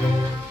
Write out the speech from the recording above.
thank you